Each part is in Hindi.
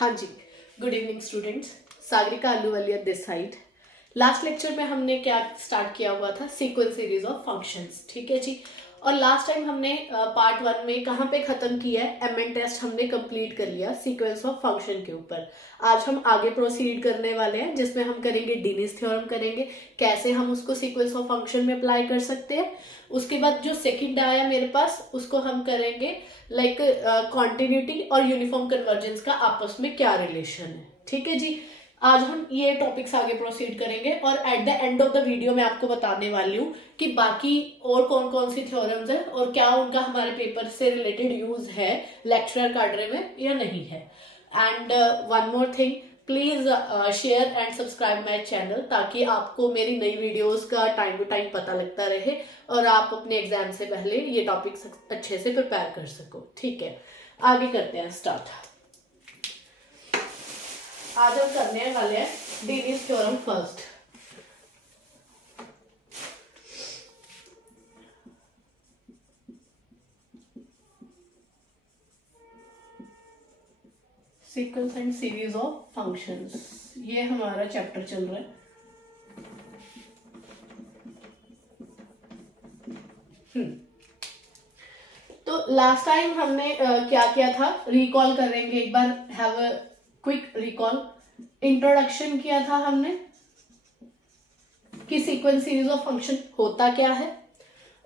हाँ जी, good evening students. Sagarika Ahluwalia this side. Last lecture में हमने क्या स्टार्ट किया हुआ था, सीक्वेंस सीरीज ऑफ फंक्शंस। ठीक है जी। और लास्ट टाइम हमने पार्ट 1 में कहाँ पे खत्म किया है, एमएन टेस्ट हमने कंप्लीट कर लिया सीक्वेंस ऑफ फंक्शन के ऊपर। आज हम आगे प्रोसीड करने वाले हैं जिसमें हम करेंगे डीनिस थ्योरम, करेंगे कैसे हम उसको सीक्वेंस ऑफ फंक्शन में अप्लाई कर सकते हैं। उसके बाद जो सेकंड आया मेरे पास, उसको हम करेंगे लाइक कॉन्टिन्यूटी और यूनिफॉर्म कन्वर्जेंस का आपस में क्या रिलेशन है। ठीक है जी। आज हम ये टॉपिक्स आगे प्रोसीड करेंगे और at the end of the video मैं आपको बताने वाली हूँ कि बाकी और कौन कौन सी थ्योरम्स है और क्या उनका हमारे पेपर से रिलेटेड यूज है लेक्चरर काडरे में या नहीं है। And one more thing, please share and subscribe my channel ताकि आपको मेरी नई वीडियोस का टाइम टू टाइम पता लगता रहे और आप अपने एग्जाम से पहले ये टॉपिक्स अच्छे से प्रिपेयर कर सको। ठीक है, आगे करते हैं स्टार्ट। आज हम करने वाले हैं Dini's theorem first. Sequence and series of functions, ये हमारा चैप्टर चल रहा है। तो लास्ट टाइम हमने क्या किया था, रिकॉल करेंगे एक बार, have a quick recall. Introduction किया था हमने कि सीक्वेंस सीरीज ऑफ फंक्शन होता क्या है।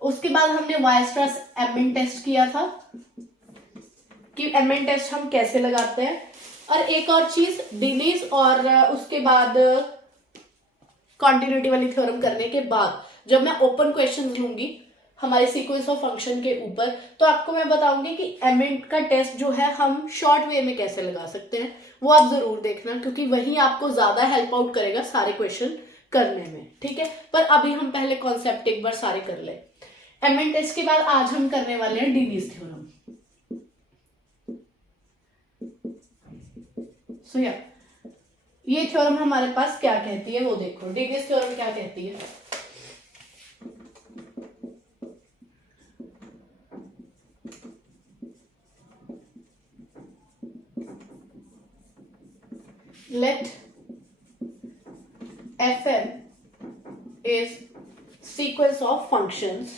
उसके बाद हमने वायरस्ट्रास एमएन टेस्ट किया था कि एमएन टेस्ट हम कैसे लगाते हैं। और एक और चीज, डीनिस और उसके बाद कॉन्टिन्यूटी वाली थ्योरम करने के बाद जब मैं ओपन क्वेश्चंस लूंगी हमारे सीक्वेंस ऑफ फंक्शन के ऊपर, तो आपको मैं बताऊंगी कि एमएन का टेस्ट जो है हम शॉर्ट वे में कैसे लगा सकते हैं। वो आप जरूर देखना क्योंकि वही आपको ज्यादा हेल्प आउट करेगा सारे क्वेश्चन करने में। ठीक है, पर अभी हम पहले कॉन्सेप्ट एक बार सारे कर ले। एमएन टेस्ट के बाद आज हम करने वाले हैं डीनिस थ्योरम। सो या ये थ्योरम हमारे पास क्या कहती है वो देखो। डीनिस थ्योरम क्या कहती है, let fn is sequence of functions।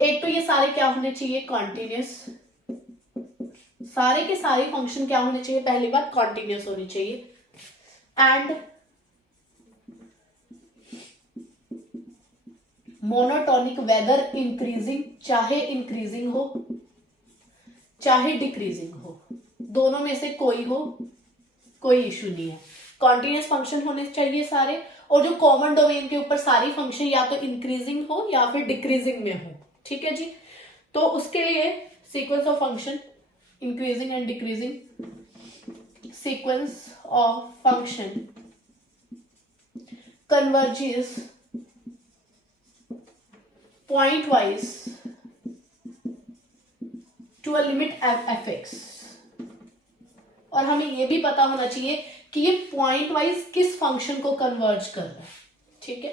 एक तो ये सारे क्या होने चाहिए, कॉन्टिन्यूस। सारे के सारे फंक्शन क्या होने चाहिए, पहली बात कॉन्टिन्यूस होनी चाहिए। एंड मोनोटोनिक, वेदर इंक्रीजिंग, चाहे इंक्रीजिंग हो चाहे डिक्रीजिंग हो, दोनों में से कोई हो, कोई इश्यू नहीं है। कॉन्टिन्यूस फंक्शन होने चाहिए सारे, और जो कॉमन डोमेन के ऊपर सारी फंक्शन या तो इंक्रीजिंग हो या फिर डिक्रीजिंग में हो। ठीक है जी। तो उसके लिए sequence of function increasing and decreasing, sequence of function converges pointwise to a limit fx। और हमें यह भी पता होना चाहिए कि ये पॉइंट वाइज किस फंक्शन को कन्वर्ज कर रहा है। ठीक है,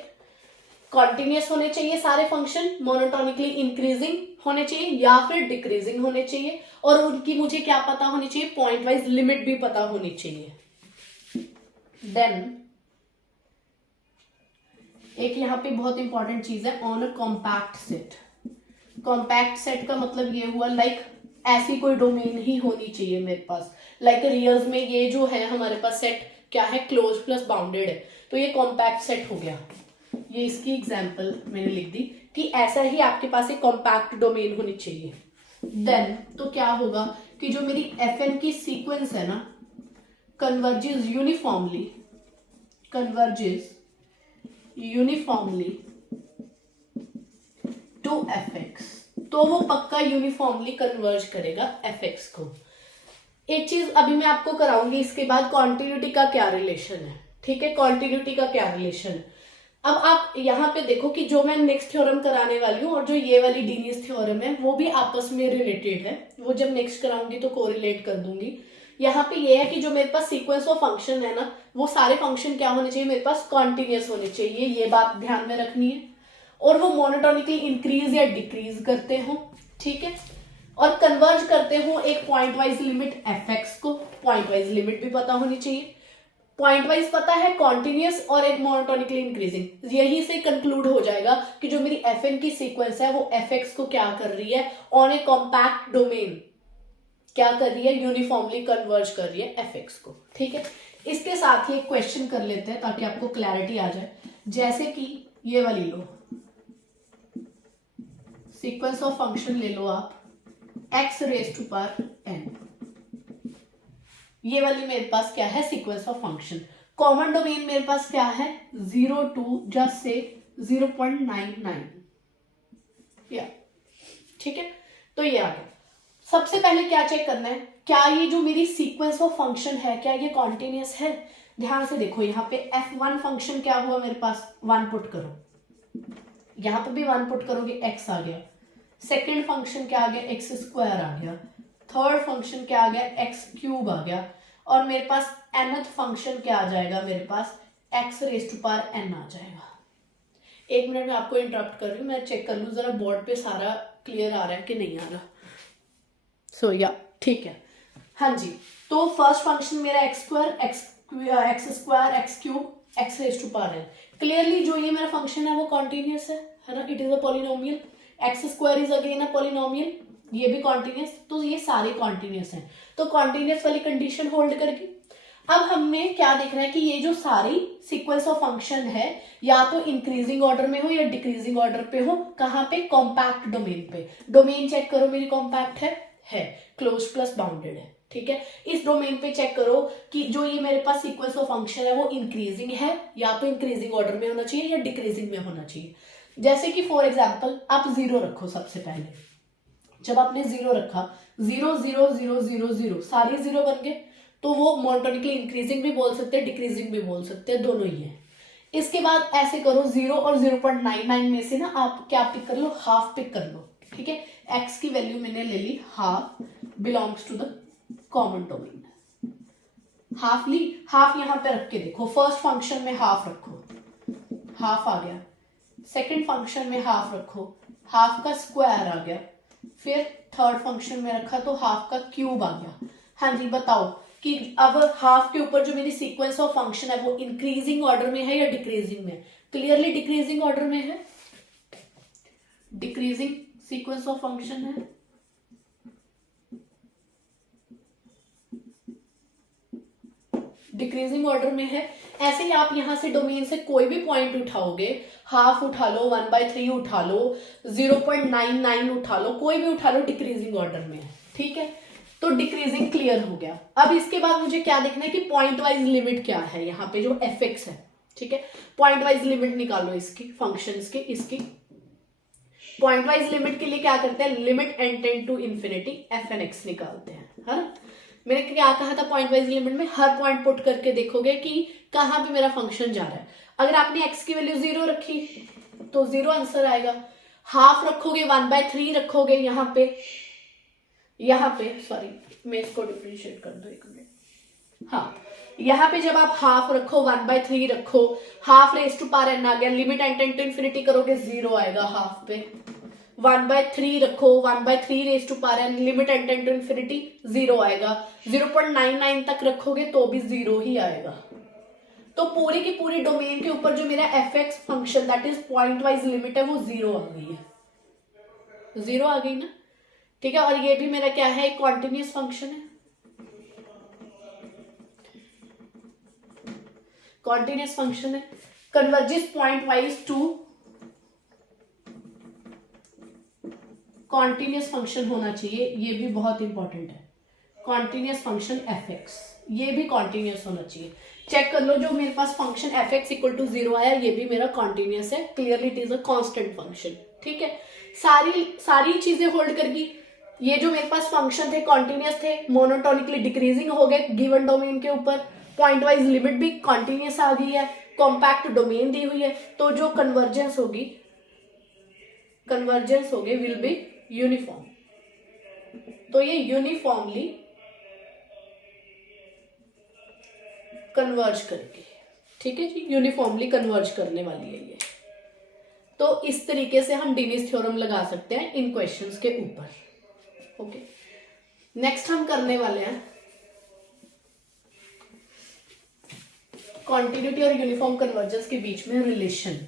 कॉन्टिन्यूस होने चाहिए सारे फंक्शन, मोनोटोनिकली इंक्रीजिंग होने चाहिए या फिर डिक्रीजिंग होने चाहिए, और उनकी मुझे क्या पता होनी चाहिए, पॉइंट वाइज लिमिट भी पता होनी चाहिए। देन एक यहां पे बहुत इंपॉर्टेंट चीज है, on a compact set. Compact set का मतलब ये हुआ लाइक ऐसी कोई डोमेन ही होनी चाहिए मेरे पास। लाइक रियल्स में ये जो है हमारे पास सेट क्या है, क्लोज प्लस बाउंडेड है, तो ये कॉम्पैक्ट सेट हो गया। ये इसकी एग्जांपल मैंने लिख दी कि ऐसा ही आपके पास एक कॉम्पैक्ट डोमेन होनी चाहिए। देन तो क्या होगा कि जो मेरी एफएन की सीक्वेंस है ना, कन्वर्जेस यूनिफॉर्मली टू एफएक्स, तो वो पक्का यूनिफॉर्मली कन्वर्ज करेगा एफएक्स को। एक चीज अभी मैं आपको कराऊंगी, इसके बाद कॉन्टिन्यूटी का क्या रिलेशन है। ठीक है, कॉन्टिन्यूटी का क्या रिलेशन है। अब आप यहाँ पे देखो कि जो मैं नेक्स्ट थ्योरम कराने वाली हूँ और जो ये वाली डीनिस थ्योरम है वो भी आपस में रिलेटेड है। वो जब नेक्स्ट कराऊंगी तो कोरिलेट कर दूंगी। यहाँ पे ये है कि जो मेरे पास सीक्वेंस ऑफ फंक्शन है ना, वो सारे फंक्शन क्या होने चाहिए, मेरे पास कॉन्टिन्यूस होने चाहिए। ये बात ध्यान में रखनी है। और वो मोनोटोनिकली इंक्रीज या डिक्रीज करते हो। ठीक है, और कन्वर्ज करते हो एक point wise limit F x को, पॉइंट वाइज लिमिट भी पता होनी चाहिए, पॉइंट वाइज पता है, कॉन्टिन्यूस और एक मोनोटोनिकली इंक्रीजिंग। यही से कंक्लूड हो जाएगा कि जो मेरी एफ एन की सीक्वेंस है वो एफ एक्स को क्या कर रही है ऑन ए कॉम्पैक्ट डोमेन, क्या कर रही है, यूनिफॉर्मली कन्वर्ज कर रही है एफ एक्स को। ठीक है, इसके साथ ही एक क्वेश्चन कर लेते हैं ताकि आपको क्लैरिटी आ जाए। जैसे कि ये वाली लो सीक्वेंस ऑफ फंक्शन ले लो आप x raise to power n, ये वाली मेरे पास क्या है sequence of function. Common domain मेरे पास क्या है 0 टू जस्ट से 0.99 या, ठीक है। तो ये आ गया। सबसे पहले क्या चेक करना है, क्या ये जो मेरी सीक्वेंस ऑफ फंक्शन है क्या ये कॉन्टिन्यूस है। ध्यान से देखो यहाँ पे f1 फंक्शन क्या हुआ मेरे पास, 1 पुट करो, यहाँ पे भी 1 पुट करोगे x आ गया, सेकेंड फंक्शन क्या आ गया x स्क्वायर आ गया, थर्ड फंक्शन क्या आ गया x क्यूब आ गया, और मेरे पास nth फंक्शन क्या आ जाएगा मेरे पास x raise to power n आ जाएगा। एक मिनट में आपको इंटरप्ट कर रही हूँ, मैं चेक कर लूँ जरा बोर्ड पे सारा क्लियर आ रहा है कि नहीं आ रहा। सो या ठीक है, हाँ जी। तो फर्स्ट फंक्शन मेरा x square x cube x raise to power n, clearly जो ये मेरा फंक्शन है वो कॉन्टिन्यूस है ना, it is a polynomial. X square is again a polynomial, ये भी कॉन्टिन्यूस, तो ये सारे कॉन्टिन्यूस हैं, तो कॉन्टिन्यूस वाली कंडीशन होल्ड करके अब हमें क्या देखना है कि ये जो सारी सीक्वेंस ऑफ फंक्शन है या तो इंक्रीजिंग ऑर्डर में हो या डिक्रीजिंग ऑर्डर पे हो, कहाँ पे, कॉम्पैक्ट डोमेन पे। डोमेन चेक करो मेरी कॉम्पैक्ट है क्लोज प्लस बाउंडेड है, ठीक है। इस डोमेन पे चेक करो कि जो ये मेरे पास सीक्वेंस ऑफ फंक्शन है वो इंक्रीजिंग है या तो इंक्रीजिंग ऑर्डर में होना चाहिए या डिक्रीजिंग में होना चाहिए। जैसे कि फॉर एग्जाम्पल आप 0 रखो, सबसे पहले जब आपने 0 रखा 0 0 0 0 0 सारे 0 बन गए, तो वो मोनोटोनिकली इंक्रीजिंग भी बोल सकते हैं डिक्रीजिंग भी बोल सकते हैं, दोनों ही है। इसके बाद ऐसे करो 0 और 0.99 में से ना आप क्या पिक कर लो, हाफ पिक कर लो, ठीक है। x की वैल्यू मैंने ले ली half, belongs to the common domain. Half ली, हाफ यहां पे रख के देखो, फर्स्ट फंक्शन में हाफ रखो, हाफ आ गया, सेकंड फंक्शन में हाफ रखो, हाफ का स्क्वायर आ गया, फिर थर्ड फंक्शन में रखा तो हाफ का क्यूब आ गया। हाँ जी, बताओ कि अब हाफ के ऊपर जो मेरी सीक्वेंस ऑफ फंक्शन है वो इंक्रीजिंग ऑर्डर में है या डिक्रीजिंग में। क्लियरली डिक्रीजिंग ऑर्डर में है, डिक्रीजिंग सीक्वेंस ऑफ फंक्शन है। डिक्रीजिंग ऑर्डर में है। ऐसे ही आप यहां से डोमेन से कोई भी पॉइंट उठाओगे, हाफ उठा लो, 1/3 उठा लो, 0.99 उठा लो, कोई भी उठा लो, डिक्रीजिंग ऑर्डर में है, ठीक है। तो डिक्रीजिंग क्लियर हो गया। अब इसके बाद मुझे क्या देखना है कि पॉइंट वाइज लिमिट क्या है यहाँ पे जो एफ एक्स है, ठीक है। पॉइंट वाइज लिमिट निकालो इसकी फंक्शंस के, इसकी पॉइंट वाइज लिमिट के लिए क्या करते हैं, limit n tend to infinity f N x निकालते हैं, है ना। मैंने क्या कहा था, पॉइंट वाइज लिमिट में हर पॉइंट पुट करके देखोगे कि कहां पे मेरा फंक्शन जा रहा है। अगर आपने x की वैल्यू 0 रखी तो 0 आंसर आएगा, हाफ रखोगे 1/3 रखोगे यहाँ पे सॉरी मैं इसको डिफरेंशिएट कर दो एक मिनट। हाँ, यहाँ पे जब आप हाफ रखो 1/3 रखो, half raise to power n आ गया, limit n tend to infinity करोगे 0 आएगा हाफ पे, 1/3 रखो 1/3 raise to power n, limit n tend to infinity 0 आएगा, 0.99 तक रखोगे तो भी 0 ही आएगा। तो पूरी की पूरी डोमेन के ऊपर जो मेरा F x function that is point wise limit है वो 0 आ गई है, 0 आ गई ना, ठीक है। और ये भी मेरा क्या है, एक कॉन्टिन्यूस फंक्शन है, कॉन्टिन्यूस फंक्शन है, converges pointwise to continuous function होना चाहिए, ये भी बहुत इंपॉर्टेंट है। कॉन्टिन्यूस फंक्शन एफ एक्स, ये भी कॉन्टिन्यूस होना चाहिए। चेक कर लो जो मेरे पास function f x equal to 0 आया, ये भी मेरा कॉन्टिन्यूस है, clearly it is a constant function, ठीक है। सारी चीजें होल्ड करगी। ये जो मेरे पास फंक्शन थे कॉन्टिन्यूस थे, मोनोटोनिकली डिक्रीजिंग हो गए गिवन डोमेन के ऊपर, पॉइंट वाइज लिमिट भी कॉन्टिन्यूस आ गई है, कॉम्पैक्ट डोमेन दी हुई है, तो जो कन्वर्जेंस होगी विल बी यूनिफॉर्म। तो ये यूनिफॉर्मली कन्वर्ज करके, ठीक है जी, यूनिफॉर्मली कन्वर्ज करने वाली है ये। तो इस तरीके से हम डिनिस थ्योरम लगा सकते हैं इन क्वेश्चंस के ऊपर। ओके, नेक्स्ट हम करने वाले हैं कॉन्टिन्यूटी और यूनिफॉर्म कन्वर्जेंस के बीच में relation.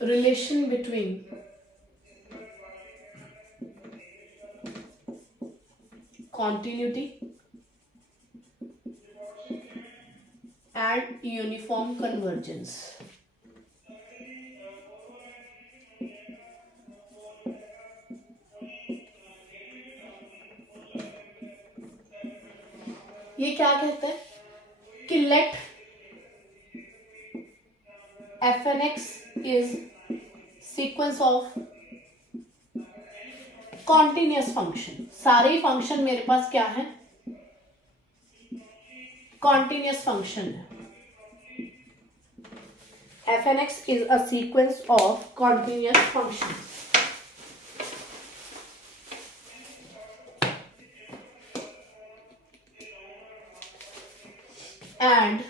Relation between continuity and uniform convergence। ये क्या कहता है कि let f N x is sequence of continuous function. सारे फंक्शन मेरे पास क्या है, कॉन्टिन्यूअस फंक्शन है। F N x is a sequence of continuous function and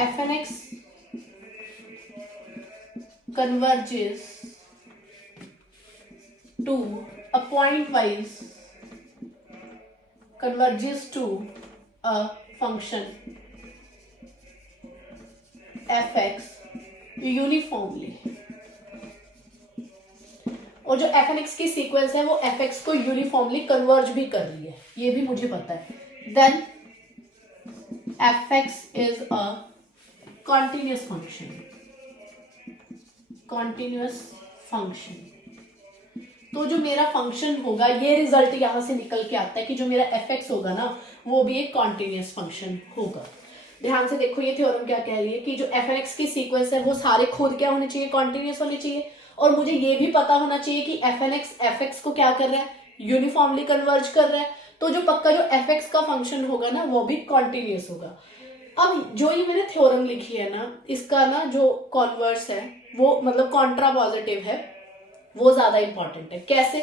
fnx converges to a pointwise converges to a function fx uniformly. और जो fnx की सीक्वेंस है वो fx को यूनिफॉर्मली कन्वर्ज भी कर रही है, ये भी मुझे पता है। Then fx is a continuous function, continuous function। तो जो मेरा फंक्शन होगा, ये रिजल्ट यहां से निकल के आता है कि जो मेरा fx होगा ना वो भी एक कॉन्टिन्यूअस फंक्शन होगा। ध्यान से देखो ये थ्योरम क्या कह रही है कि जो fnx की सीक्वेंस है वो सारे खुद क्या होने चाहिए, कॉन्टिन्यूअस होने चाहिए। और मुझे ये भी पता होना चाहिए कि fnx fx को क्या कर रहा है, यूनिफॉर्मली कन्वर्ज कर रहा है। तो जो पक्का जो fx का फंक्शन होगा ना वो भी कॉन्टिन्यूअस होगा। अब जो ये मैंने थ्योरम लिखी है ना, इसका ना जो कॉन्वर्स है वो मतलब कॉन्ट्रा पॉजिटिव है, वो ज्यादा इंपॉर्टेंट है। कैसे,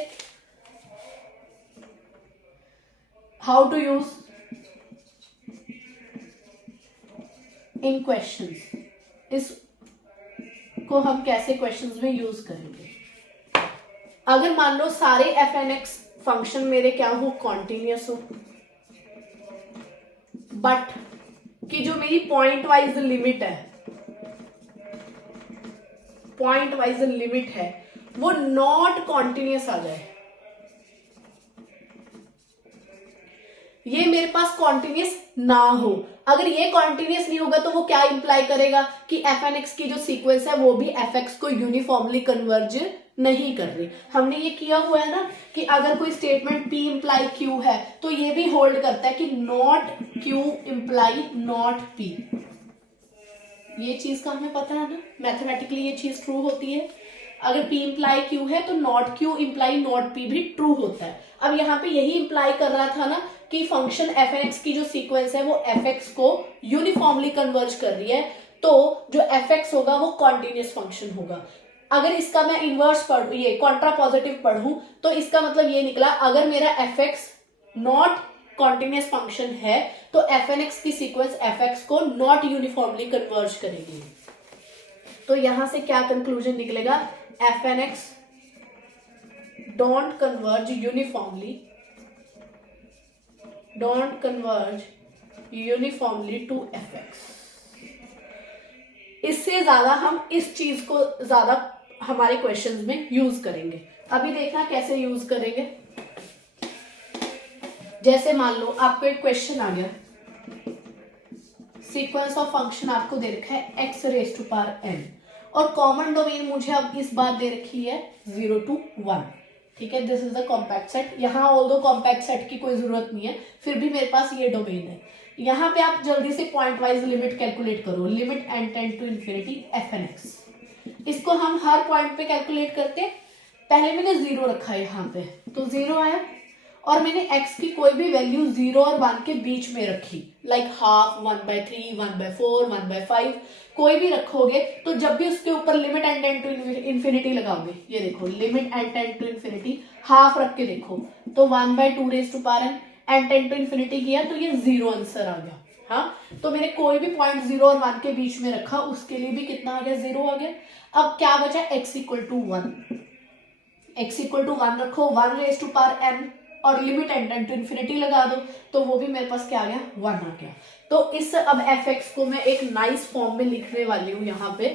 how to use in questions, इसको हम कैसे क्वेश्चंस में यूज करेंगे। अगर मान लो सारे fnx फंक्शन मेरे क्या हो, कॉन्टिन्यूअस हो, बट कि जो मेरी पॉइंट वाइज लिमिट है, पॉइंट वाइज लिमिट है वो नॉट कॉन्टिन्यूअस आ जाए, ये मेरे पास कॉन्टिन्यूअस ना हो। अगर ये कॉन्टिन्यूअस नहीं होगा तो वो क्या इंप्लाई करेगा कि fnx की जो सीक्वेंस है वो भी fx को यूनिफॉर्मली कन्वर्ज नहीं कर रही। हमने ये किया हुआ है ना कि अगर कोई स्टेटमेंट p इंप्लाई q है तो ये भी होल्ड करता है कि not q imply not p। ये चीज का हमें पता है ना, मैथमेटिकली ये चीज ट्रू होती है। अगर p इंप्लाई q है तो not q imply not p भी ट्रू होता है। अब यहाँ पे यही इंप्लाई कर रहा था ना कि फंक्शन fnx की जो सीक्वेंस है वो fx को यूनिफॉर्मली कन्वर्ज कर रही है, तो जो fx होगा वो कॉन्टिन्यूअस फंक्शन होगा। अगर इसका मैं इनवर्स पढ़ूं, ये कॉन्ट्रा पॉजिटिव पढ़ूं, तो इसका मतलब ये निकला अगर मेरा fx नॉट कॉन्टिन्यूअस फंक्शन है तो fnx की सीक्वेंस fx को नॉट यूनिफॉर्मली कन्वर्ज करेगी। तो यहां से क्या कंक्लूजन निकलेगा, fnx don't converge uniformly, don't converge uniformly to fx। इससे ज्यादा हम इस चीज को ज्यादा हमारे क्वेश्चंस में यूज करेंगे। अभी देखना कैसे यूज करेंगे। जैसे मान लो आपको एक क्वेश्चन आ गया, सीक्वेंस ऑफ फंक्शन आपको दे रखा है x raise to power n और कॉमन डोमेन मुझे अब इस बात दे रखी है 0 to 1। ठीक है, this is the compact set. यहाँ ऑल्दो कॉम्पैक्ट सेट की कोई जरूरत नहीं है, फिर भी मेरे पास ये डोमेन है। यहाँ पे आप जल्दी से पॉइंट वाइज लिमिट कैलकुलेट करो, limit n tend to infinity fnx। इसको हम हर पॉइंट पे कैलकुलेट करते हैं। पहले मैंने 0 रखा है यहाँ पे, तो 0 आया और मैंने x की कोई भी वैल्यू 0 और 1 के बीच में रखी, लाइक हाफ, 1/3, 1/4, 1/5, कोई भी रखोगे तो जब भी उसके ऊपर limit n tend to infinity लगाओगे, ये देखो limit n tend to infinity, half रख के देखो तो 1/2 एंड टेंड टू इन्फिनिटी किया तो ये 0 आंसर आ गया। हाँ, तो मैंने कोई भी पॉइंट 0 और 1 के बीच में रखा, उसके लिए भी कितना आ गया, 0 आ गया। अब क्या बचा, x equal to 1, x equal to 1 रखो, 1n और limit n tend to infinity लगा दो तो वो भी मेरे पास क्या आ गया, 1 आ गया। तो इस अब fx को मैं एक नाइस फॉर्म में लिखने वाली हूं, यहाँ पे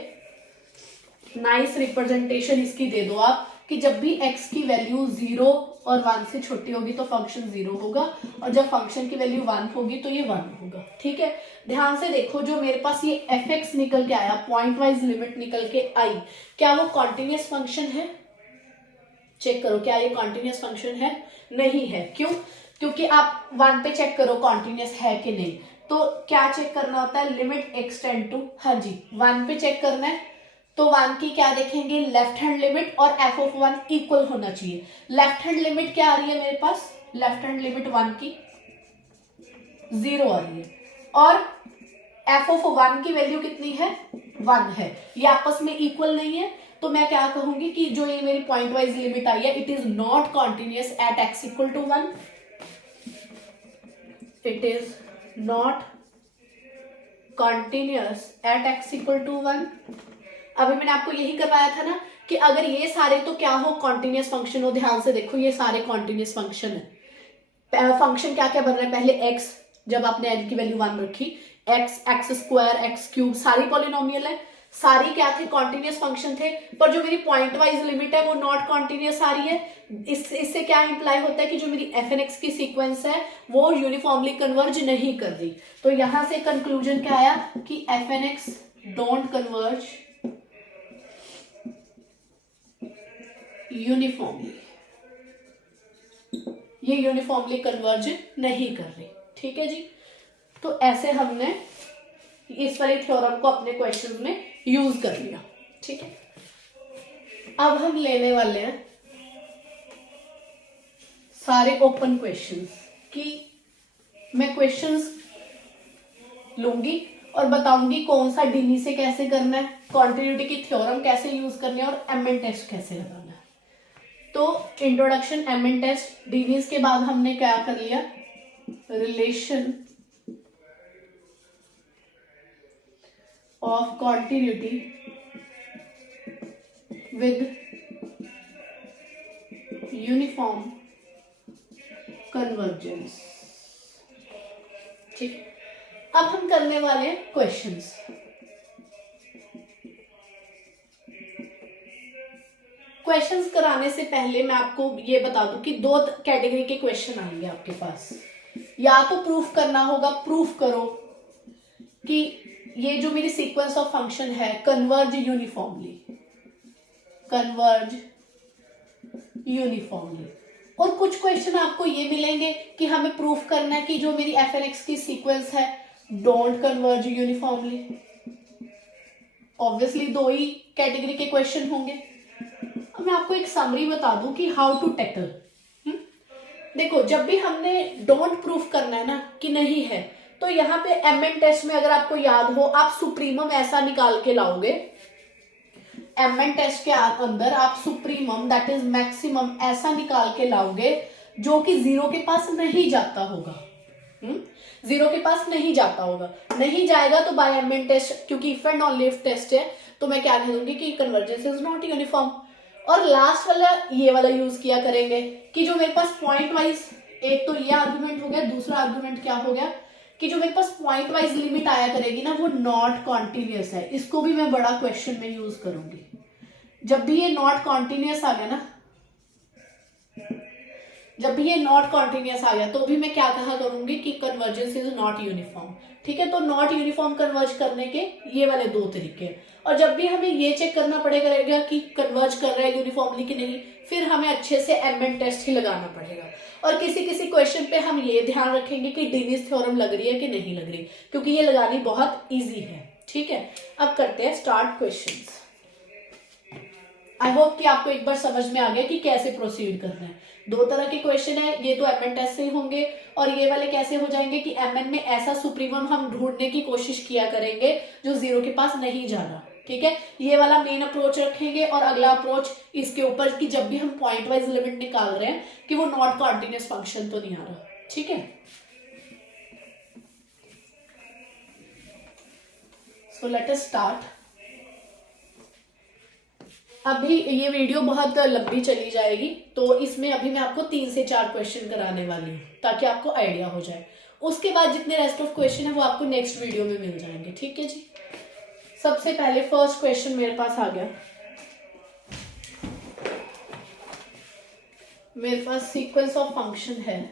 नाइस रिप्रेजेंटेशन इसकी दे दो आप कि जब भी x की वैल्यू 0 और 1 से छोटी होगी तो फंक्शन 0 होगा, और जब फंक्शन की वैल्यू 1 होगी तो ये 1 होगा। ठीक है, ध्यान से देखो, जो मेरे पास ये fx निकल के आया, पॉइंट वाइज लिमिट निकल के आई, क्या वो कॉन्टिन्यूअस फंक्शन है? चेक करो, क्या ये कॉन्टिन्यूअस फंक्शन है? नहीं है। क्यों? क्योंकि आप 1 पे चेक करो कॉन्टिन्यूअस है कि नहीं, तो क्या चेक करना होता है, लिमिट x टेंड टू, हाँ जी 1 पे चेक करना है, तो 1 की क्या देखेंगे, लेफ्ट हैंड लिमिट, और f ऑफ 1 इक्वल होना चाहिए। लेफ्ट हैंड लिमिट क्या आ रही है मेरे पास, लेफ्ट हैंड लिमिट 1 की 0 आ रही है, और f ऑफ 1 की वैल्यू कितनी है, 1 है, ये आपस में इक्वल नहीं है, तो मैं क्या कहूंगी कि जो ये मेरी पॉइंट वाइज लिमिट आई है, it is not continuous at x equal to 1, it is not continuous at x equal to 1। अभी मैंने आपको यही करवाया था ना कि अगर ये सारे तो क्या हो, कॉन्टिन्यूअस फंक्शन हो। ध्यान से देखो, ये सारे कॉन्टिन्यूअस फंक्शन है। फंक्शन क्या क्या बन रहा है, पहले x, जब आपने n की वैल्यू 1 रखी, x स्क्वायर, x क्यूब, सारी पॉलिनोमियल है, सारी क्या थे, कॉन्टिन्यूअस फंक्शन थे। पर जो मेरी पॉइंट वाइज लिमिट है वो नॉट कॉन्टिन्यूअस आ रही है। इससे क्या इंप्लाई होता है कि जो मेरी एफ एन एक्स की सीक्वेंस है वो यूनिफॉर्मली कन्वर्ज नहीं कर रही। तो यहां से कंक्लूजन क्या आया कि f N x don't converge uniformly, ये यूनिफॉर्मली कन्वर्ज नहीं कर रही। ठीक है जी, तो ऐसे हमने इस वाले थ्योरम को अपने क्वेश्चन में यूज कर लिया। ठीक है, अब हम लेने वाले हैं सारे ओपन क्वेश्चंस, कि मैं क्वेश्चंस लूंगी और बताऊंगी कौन सा डीनी से कैसे करना है, कॉन्टिन्यूटी की थ्योरम कैसे यूज करनी है और एमएन टेस्ट कैसे लगाना है। तो इंट्रोडक्शन, एमएन टेस्ट, डीनीज के बाद हमने क्या कर लिया, relation of continuity with uniform convergence. ठीक, अब हम करने वाले हैं क्वेश्चंस। क्वेश्चंस कराने से पहले मैं आपको ये बता दूं कि दो कैटेगरी के क्वेश्चन आएंगे आपके पास। या तो प्रूफ करना होगा, प्रूफ करो कि ये जो मेरी सीक्वेंस ऑफ फंक्शन है कन्वर्ज यूनिफॉर्मली, कन्वर्ज यूनिफॉर्मली। और कुछ क्वेश्चन आपको ये मिलेंगे कि हमें प्रूफ करना है कि जो मेरी एफ एन एक्स की सीक्वेंस है डोंट कन्वर्ज यूनिफॉर्मली। ऑब्वियसली दो ही कैटेगरी के क्वेश्चन होंगे। अब मैं आपको एक समरी बता दूं कि हाउ टू टैकल। देखो, जब भी हमने डोंट प्रूफ करना है ना कि नहीं है, तो यहाँ पे एमएन टेस्ट में अगर आपको याद हो, आप सुप्रीमम ऐसा निकाल के लाओगे। एमएन टेस्ट के अंदर आप सुप्रीमम दैट इज मैक्सिमम ऐसा निकाल के लाओगे जो कि जीरो के पास नहीं जाता होगा। जीरो के पास नहीं जाता होगा, नहीं जाएगा तो बाय एमएन टेस्ट, क्योंकि if and only if test है, तो मैं क्या कहूंगी कि कन्वर्जेंस इज नॉट यूनिफॉर्म। और लास्ट वाला ये वाला यूज किया करेंगे कि जो मेरे पास पॉइंट वाइज, एक तो ये आर्गुमेंट हो गया, दूसरा आर्गुमेंट क्या हो गया कि जो मेरे पास पॉइंट वाइज लिमिट आया करेगी ना वो नॉट कॉन्टिन्यूअस है। इसको भी मैं बड़ा क्वेश्चन में यूज करूंगी। जब भी ये नॉट कॉन्टिन्यूअस आ गया ना, जब भी ये नॉट कॉन्टिन्यूअस आ गया तो भी मैं क्या कहा करूंगी कि कन्वर्जेंस इज नॉट यूनिफॉर्म। ठीक है, तो नॉट यूनिफॉर्म कन्वर्ज करने के ये वाले दो तरीके हैं। और जब भी हमें ये चेक करना पड़ेगा कि कन्वर्ज कर रहा है यूनिफॉर्मली कि नहीं, फिर हमें अच्छे से एमएन टेस्ट ही लगाना पड़ेगा। और किसी किसी क्वेश्चन पे हम ये ध्यान रखेंगे कि डीनीज थ्योरम लग रही है कि नहीं लग रही, क्योंकि ये लगानी बहुत ईजी है। ठीक है, अब करते हैं स्टार्ट क्वेश्चंस। आई होप कि आपको एक बार समझ में आ गया कि कैसे प्रोसीड करना है। दो तरह के क्वेश्चन है, ये तो एमएन टेस्ट से ही होंगे, और ये वाले कैसे हो जाएंगे कि एमएन में ऐसा सुप्रीमम हम ढूंढने की कोशिश किया करेंगे जो जीरो के पास नहीं जा रहा। ठीक है, ये वाला मेन अप्रोच रखेंगे, और अगला अप्रोच इसके ऊपर कि जब भी हम पॉइंट वाइज लिमिट निकाल रहे हैं कि वो नॉट कॉन्टिन्यूस फंक्शन तो नहीं आ रहा। ठीक है, सो लेट अस स्टार्ट। अभी ये वीडियो बहुत लंबी चली जाएगी, तो इसमें अभी मैं आपको 3 से 4 क्वेश्चन कराने वाली हूँ ताकि आपको आइडिया हो जाए। उसके बाद जितने रेस्ट ऑफ क्वेश्चन है वो आपको नेक्स्ट वीडियो में मिल जाएंगे। ठीक है जी, सबसे पहले फर्स्ट क्वेश्चन मेरे पास आ गया। मेरे पास सीक्वेंस ऑफ फंक्शन है,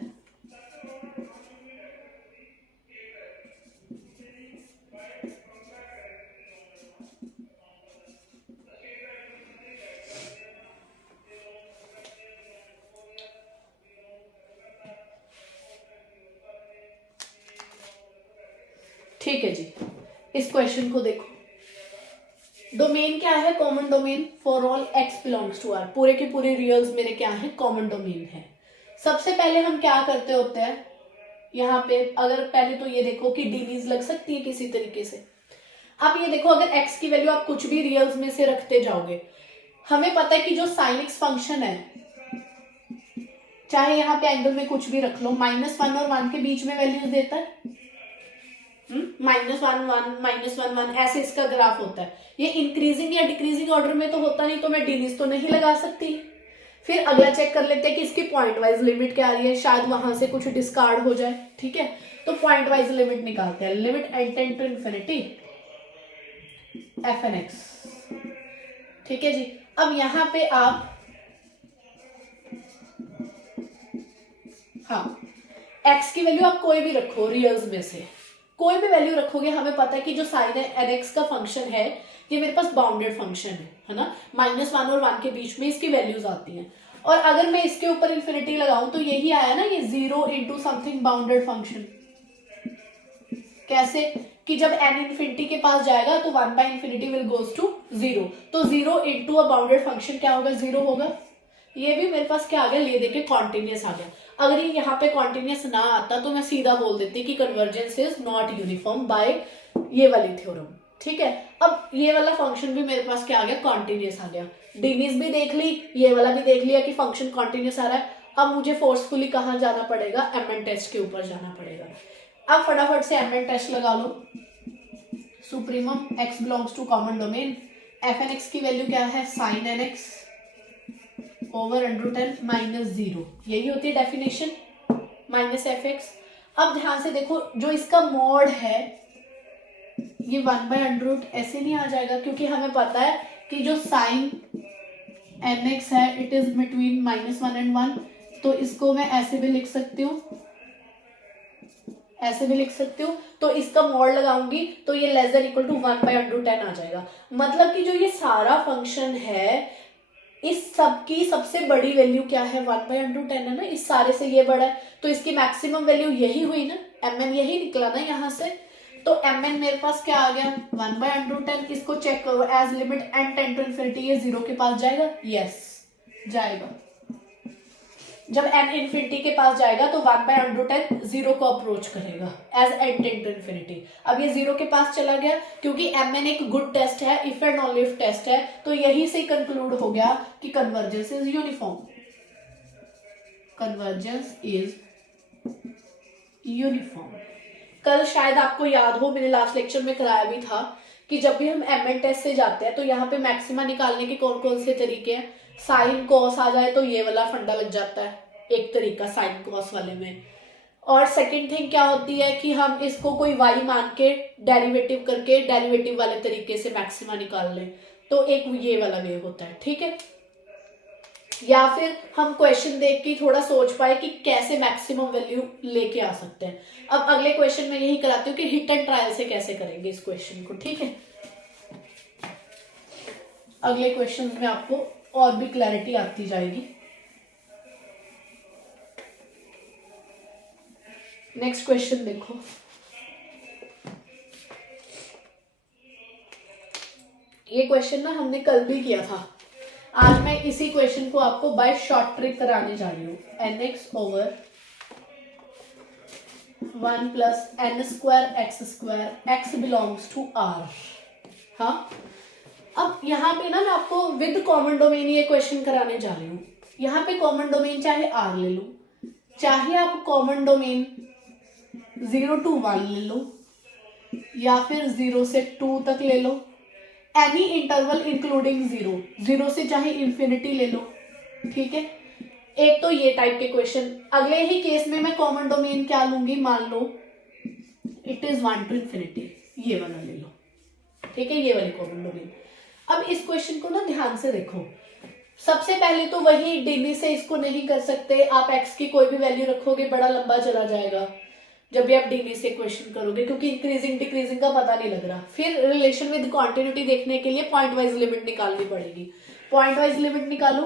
ठीक है जी। इस क्वेश्चन को देखो, डोमेन क्या है, common domain for all x belongs to r, पूरे के पूरे रियल्स मेरे क्या है, कॉमन डोमेन है। सबसे पहले हम क्या करते होते हैं यहाँ पे, अगर पहले तो ये देखो कि डीवीज लग सकती है किसी तरीके से। आप ये देखो, अगर x की वैल्यू आप कुछ भी रियल्स में से रखते जाओगे, हमें पता है कि जो साइन एक्स फंक्शन है, चाहे यहाँ पे एंगल में कुछ भी रख लो, -1 और 1 के बीच में वैल्यूज देता है। -1 1 -1 1 ऐसे इसका ग्राफ होता है। ये इंक्रीजिंग या डिक्रीजिंग ऑर्डर में तो होता नहीं, तो मैं डीवीज तो नहीं लगा सकती। फिर अगला चेक कर लेते हैं कि इसकी पॉइंट वाइज लिमिट क्या आ रही है, शायद वहां से कुछ डिस्कार्ड हो जाए। ठीक है, तो पॉइंट वाइज लिमिट निकालते हैं। Limit n tend to infinity f N x. ठीक है जी, अब यहां पे आप हाँ x की वैल्यू आप कोई भी रखो, रियल्स में से कोई भी वैल्यू रखोगे, हमें पता है कि जो साइन एन एक्स का फंक्शन है ये मेरे पास बाउंडेड फंक्शन है ना, -1 और 1 के बीच में इसकी वैल्यूज आती हैं। और अगर मैं इसके ऊपर इन्फिनिटी लगाऊं तो यही आया ना, ये 0 इंटू समथिंग बाउंडेड फंक्शन। कैसे कि जब n इन्फिनिटी के पास जाएगा तो 1 by infinity will goes to 0, तो 0 इंटू अ बाउंडेड फंक्शन क्या होगा, 0 होगा। ये भी मेरे पास क्या आ गया, ले देके कॉन्टिन्यूस आ गया। अगर ये यहाँ पे कॉन्टिन्यूस ना आता तो मैं सीधा बोल देती कि convergence is not uniform by ये वाली थ्योरम। ठीक है, अब ये वाला फंक्शन भी मेरे पास क्या आ गया, कॉन्टिन्यूस आ गया। डीवीज भी देख ली, ये वाला भी देख लिया कि फंक्शन कॉन्टिन्यूस आ रहा है। अब मुझे फोर्सफुली कहाँ जाना पड़ेगा, एमएन टेस्ट के ऊपर जाना पड़ेगा। अब फटाफट से एमएन टेस्ट लगा लो। Supremum x belongs to common domain, F N X की वैल्यू क्या है, sine N x over √n -0, यही होती है डेफिनेशन, माइनस एफ एक्स। अब ध्यान से देखो, जो इसका मॉड है ये 1/√, ऐसे नहीं आ जाएगा, क्योंकि हमें पता है कि जो साइन एन एक्स है इट इज बिटवीन -1 एंड 1, तो इसको मैं ऐसे भी लिख सकती हूँ, ऐसे भी लिख सकती हूँ। तो इसका मॉड लगाऊंगी तो ये लेस देन इक्वल टू 1/√10 आ जाएगा। मतलब कि जो ये सारा फंक्शन है, इस सब की सबसे बड़ी वैल्यू क्या है, 1/√10 है ना, इस सारे से ये बड़ा है, तो इसकी मैक्सिमम वैल्यू यही हुई ना, mn यही निकला ना यहाँ से। तो mn मेरे पास क्या आ गया, 1/√10। इसको चेक करो, as limit n tend to infinity, ये 0 के पास जाएगा, यस जाएगा। जब n इन्फिनिटी के पास जाएगा तो 1/√10 0 को अप्रोच करेगा as n tend to infinity. अब ये 0 के पास चला गया, क्योंकि mn एक गुड टेस्ट है, if and only if test है, तो यही से कंक्लूड हो गया कि convergence is uniform, convergence is uniform. कल शायद आपको याद हो, मैंने लास्ट लेक्चर में कराया भी था कि जब भी हम एमएन टेस्ट से जाते हैं तो यहाँ पे मैक्सिमा निकालने के कौन कौन से तरीके हैं। साइन कॉस आ जाए तो ये वाला फंडा लग जाता है, एक तरीका साइन कॉस वाले में। और सेकंड थिंग क्या होती है कि हम इसको कोई y मान के डेरिवेटिव करके डेरिवेटिव वाले तरीके से मैक्सिमा निकाल लें, तो एक ये वाला वे होता है। ठीक है, या फिर हम क्वेश्चन देख के थोड़ा सोच पाए कि कैसे मैक्सिमम वैल्यू लेके आ सकते हैं। अब अगले क्वेश्चन में यही कराती हूँ कि हिट एंड ट्रायल से कैसे करेंगे इस क्वेश्चन को। ठीक है, अगले क्वेश्चन में आपको और भी क्लैरिटी आती जाएगी। नेक्स्ट क्वेश्चन देखो, ये क्वेश्चन ना हमने कल भी किया था, आज मैं इसी क्वेश्चन को आपको बाय शॉर्ट ट्रिक कराने जा रही हूँ। nx over 1 plus n square x square x belongs to r। हाँ, अब यहाँ पे ना मैं आपको विद कॉमन डोमेन ये क्वेश्चन कराने जा रही हूँ। यहाँ पे कॉमन डोमेन चाहे r ले लो, चाहे आप कॉमन डोमेन 0 to 1 ले लो, या फिर 0 से 2 तक ले लो, एनी इंटरवल इंक्लूडिंग 0 से चाहे इंफिनिटी ले लो। ठीक है, एक तो ये टाइप के क्वेश्चन। अगले ही केस में मैं कॉमन डोमेन क्या लूंगी, मान लो इट इज 1 to इंफिनिटी, ये वाला ले लो। ठीक है, ये वाली कॉमन डोमेन। अब इस क्वेश्चन को ना ध्यान से देखो। सबसे पहले तो वही डिग्री से इसको नहीं कर सकते, आप एक्स की कोई भी वैल्यू रखोगे बड़ा लंबा चला जाएगा जब भी आप डिग्री से क्वेश्चन करोगे, क्योंकि इंक्रीजिंग डिक्रीजिंग का पता नहीं लग रहा। फिर रिलेशन विद कॉन्टिन्यूटी देखने के लिए पॉइंट वाइज लिमिट निकालनी पड़ेगी। पॉइंट वाइज लिमिट निकालो।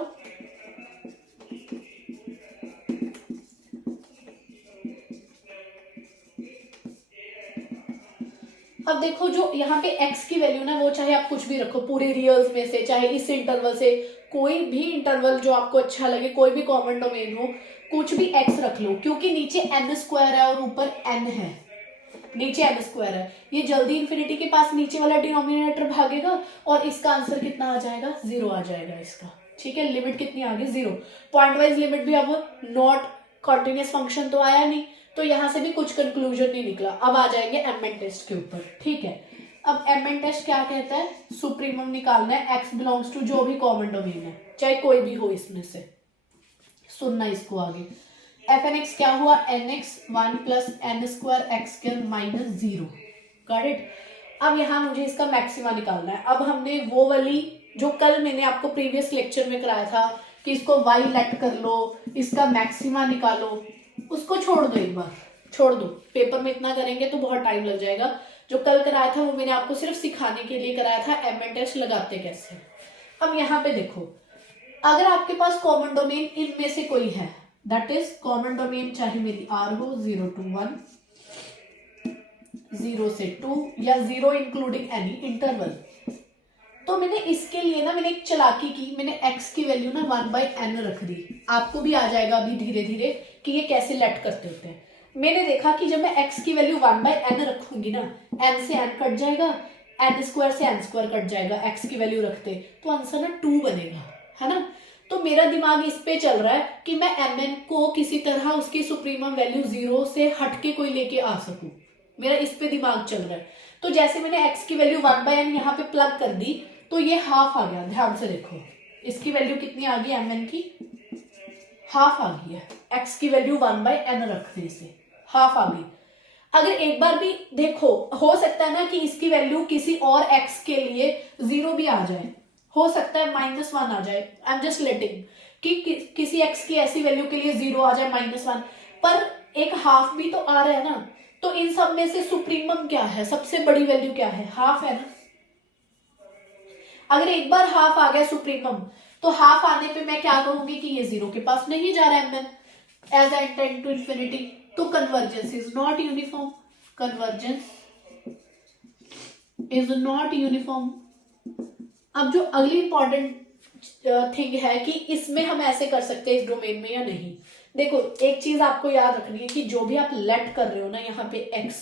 अब देखो, जो यहाँ पे x की वैल्यू ना, वो चाहे आप कुछ भी रखो पूरे रियल्स में से, चाहे इस इंटरवल से, कोई भी इंटरवल जो आपको अच्छा लगे, कोई भी कॉमन डोमेन हो, कुछ भी x रख लो, क्योंकि नीचे n स्क्वायर है और ऊपर n है। नीचे n स्क्वायर है, ये जल्दी इन्फिनिटी के पास नीचे वाला डिनोमिनेटर भागेगा और इसका आंसर कितना आ जाएगा, 0 आ जाएगा इसका। ठीक है, लिमिट कितनी आ गई, 0। पॉइंट वाइज लिमिट भी अब नॉट कॉन्टिन्यूस फंक्शन तो आया नहीं, तो यहां से भी कुछ कंक्लूजन नहीं निकला। अब आ जाएंगे एमएन टेस्ट के ऊपर। ठीक है, अब एमएन टेस्ट क्या कहता है, सुप्रीमम निकालना है, एक्स बिलोंग्स टू जो भी कॉमन डोमेन है, चाहे कोई भी हो इसमें से। सुनना इसको आगे। एफ एन एक्स क्या हुआ, n x 1 plus n square x square minus 0। Got it. अब यहाँ मुझे इसका मैक्सिमा निकालना है। अब हमने वो वाली जो कल मैंने आपको प्रीवियस लेक्चर में कराया था कि इसको वाई लेट कर लो, इसका मैक्सिमा निकालो, उसको छोड़ दो, एक बार छोड़ दो। पेपर में इतना करेंगे तो बहुत टाइम लग जाएगा। जो कल कराया था वो मैंने आपको सिर्फ सिखाने के लिए कराया था एमएन टेस्ट लगाते कैसे। अब यहाँ पे देखो, अगर आपके पास कॉमन डोमेन इनमें से कोई है, दैट इज कॉमन डोमेन चाहे मेरी आर हो 0 to 1, 0 से 2 या 0 इंक्लूडिंग एनी इंटरवल, तो मैंने इसके लिए ना मैंने एक चालाकी की, मैंने x की वैल्यू ना 1/n रख दी। आपको भी आ जाएगा अभी धीरे धीरे कि ये कैसे लेट करते होते हैं। मैंने देखा कि जब मैं x की वैल्यू 1/n रखूंगी ना, n से n कट जाएगा, n स्क्वायर से n स्क्वायर कट जाएगा, x की वैल्यू रखते, तो आंसर ना 2 बनेगा, है ना। तो मेरा दिमाग इस पे चल रहा है कि मैं mn को किसी तरह उसकी सुप्रीमम वैल्यू 0 से हटके कोई लेके आ सकूं, मेरा इस पे दिमाग चल रहा है। तो जैसे मैंने x की वैल्यू 1/n यहाँ पे प्लग कर दी, तो ये हाफ आ गया। ध्यान से देखो, इसकी वैल्यू कितनी आ गई, mn की हाफ आ गई है। x की वैल्यू 1/n रखने से हाफ आ गई। अगर एक बार भी देखो, हो सकता है ना कि इसकी वैल्यू किसी और x के लिए 0 भी आ जाए, हो सकता है -1 आ जाए। आई एम जस्ट लेटिंग कि किसी x की ऐसी वैल्यू के लिए 0 आ जाए, -1, पर एक हाफ भी तो आ रहा है ना। तो इन सब में से सुप्रीमम क्या है, सबसे बड़ी वैल्यू क्या है, हाफ है ना। अगर एक बार हाफ आ गया सुप्रीमम, तो हाफ आने पे मैं क्या कहूंगी कि ये 0 के पास नहीं जा रहा है mn, as I tend to infinity. तो convergence is not uniform, convergence is not uniform. अब जो अगली इंपॉर्टेंट थिंग है कि इसमें हम ऐसे कर सकते हैं इस डोमेन में या नहीं। देखो, एक चीज आपको याद रखनी है कि जो भी आप लेट कर रहे हो ना यहाँ पे x,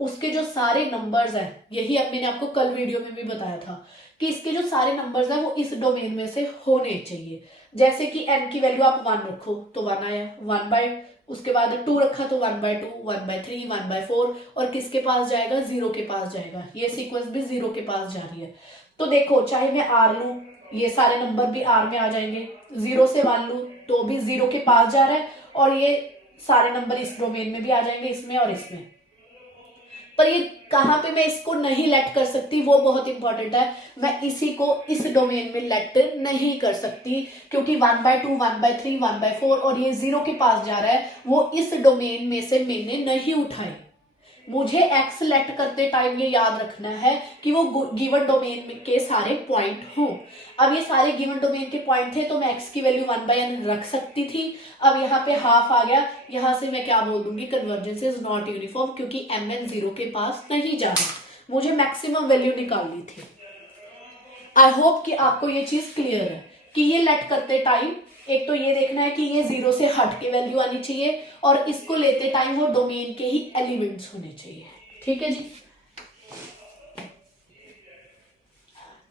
उसके जो सारे नंबर्स हैं, यही अब मैंने आपको कल वीडियो में भी बताया था कि इसके जो सारे नंबर्स हैं वो इस डोमेन में से होने चाहिए। जैसे कि n की वैल्यू आप 1 रखो तो 1 आया, 1/, उसके बाद 2 रखा तो 1/2, 1/3, 1/4, और किसके पास जाएगा, 0 के पास जाएगा। ये सीक्वेंस भी 0 के पास जा रही है। तो देखो, चाहे मैं r लूं, ये सारे नंबर भी r में आ जाएंगे। 0 से 1 लूं तो भी 0 के पास जा रहा है, और ये सारे नंबर इस डोमेन में भी आ जाएंगे, इसमें और इसमें। पर ये कहां पे मैं इसको नहीं लेट कर सकती, वो बहुत इंपॉर्टेंट है। मैं इसी को इस डोमेन में लेट नहीं कर सकती, क्योंकि 1/2, 1/3, 1/4 और ये 0 के पास जा रहा है, वो इस डोमेन में से मैंने नहीं उठाई। मुझे एक्स लेट करते टाइम ये याद रखना है कि वो गिवन डोमेन के सारे पॉइंट हों। अब ये सारे गिवन डोमेन के पॉइंट थे, तो मैं एक्स की वैल्यू 1/n रख सकती थी। अब यहाँ पे हाफ आ गया, यहाँ से मैं क्या बोल दूंगी, कन्वर्जेंस इज नॉट यूनिफॉर्म, क्योंकि mn 0 के पास नहीं जा रहा। मुझे मैक्सिमम वैल्यू निकालनी थी। आई होप कि आपको ये चीज क्लियर है कि ये लेट करते टाइम एक तो ये देखना है कि ये 0 से हट के वैल्यू आनी चाहिए और इसको लेते टाइम वो डोमेन के ही एलिमेंट्स होने चाहिए। ठीक है जी,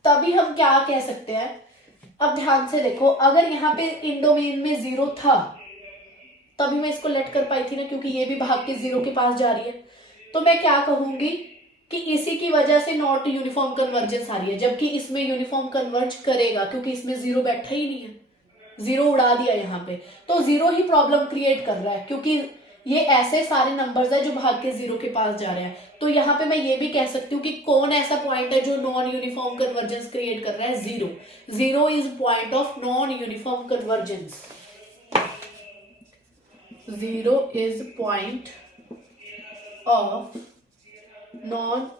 तभी हम क्या कह सकते हैं। अब ध्यान से देखो, अगर यहाँ पे इन डोमेन में 0 था तभी मैं इसको लेट कर पाई थी ना, क्योंकि ये भी भाग के 0 के पास जा रही है। तो मैं क्या कहूंगी कि इसी की वजह से नॉट यूनिफॉर्म कन्वर्जेंस आ रही है, जबकि इसमें यूनिफॉर्म कन्वर्ज करेगा क्योंकि इसमें 0 बैठा ही नहीं है, 0 उड़ा दिया यहाँ पे, तो 0 ही प्रॉब्लम क्रिएट कर रहा है क्योंकि ये ऐसे सारे नंबर्स है जो भाग के 0 के पास जा रहे हैं। तो यहाँ पे मैं ये भी कह सकती हूँ कि कौन ऐसा पॉइंट है जो नॉन यूनिफॉर्म कन्वर्जेंस क्रिएट कर रहा है, 0। 0 is point of non uniform convergence. 0 is point of non-uniform